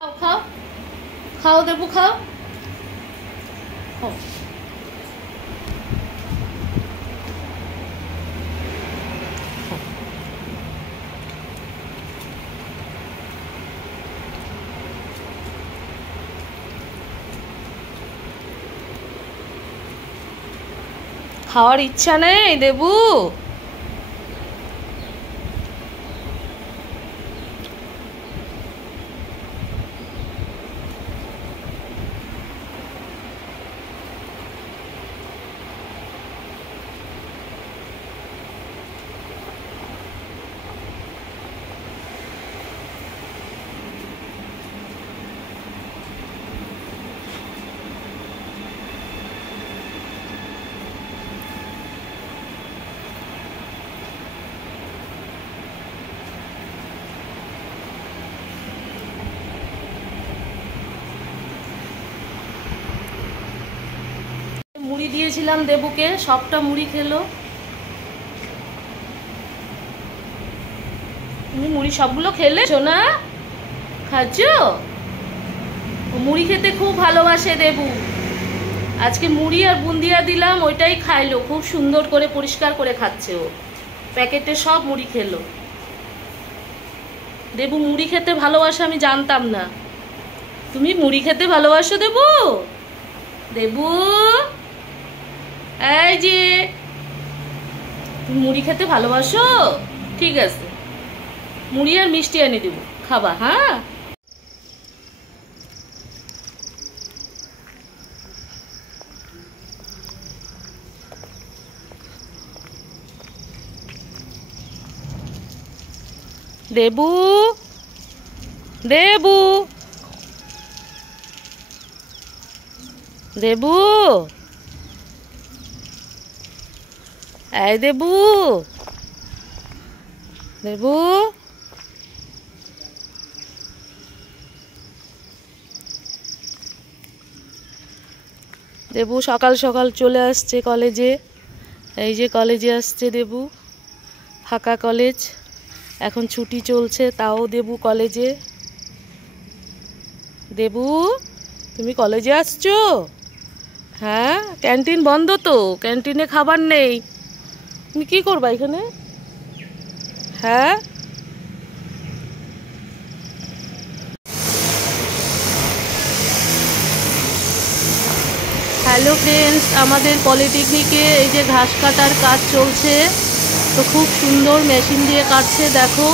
খাও খাও খাও দেবু খাও। খাওয়ার ইচ্ছা নেই দেবু? মুড়ি দিয়েছিলাম দেবুকে, সবটা মুড়ি খেলো। তুমি মুড়ি সবগুলো খেলে সোনা? খাচ্ছ? মুড়ি খেতে খুব ভালোবাসে দেবু। আজকে মুড়ি আর বুন্দিয়া দিলাম, ওইটাই খাইলো। খুব সুন্দর করে পরিষ্কার করে খাচ্ছে ও। প্যাকেটে সব মুড়ি খেলো। দেবু মুড়ি খেতে ভালোবাসে, আমি জানতাম না। তুমি মুড়ি খেতে ভালোবাসো দেবু? দেবু এই যে, তুমি মুড়ি খেতে ভালোবাসো? ঠিক আছে, মুড়ি আর মিষ্টি এনে দেবো, খাবা? হ্যাঁ। দেবু দেবু দেবু এই দেবু দেবু দেবু সকাল সকাল চলে আসছে কলেজে। এই যে কলেজে আসছে দেবু, ফাঁকা কলেজ, এখন ছুটি চলছে, তাও দেবু কলেজে। দেবু তুমি কলেজে আসছো? হ্যাঁ, ক্যান্টিন বন্ধ তো, ক্যান্টিনে খাবার নেই। তুমি কি করবা এখানে? হ্যাঁ, হ্যালো ফ্রেন্ডস, আমাদের পলিটেকনিকে এই যে ঘাস কাটার কাজ চলছে, তো খুব সুন্দর মেশিন দিয়ে কাটছে, দেখো।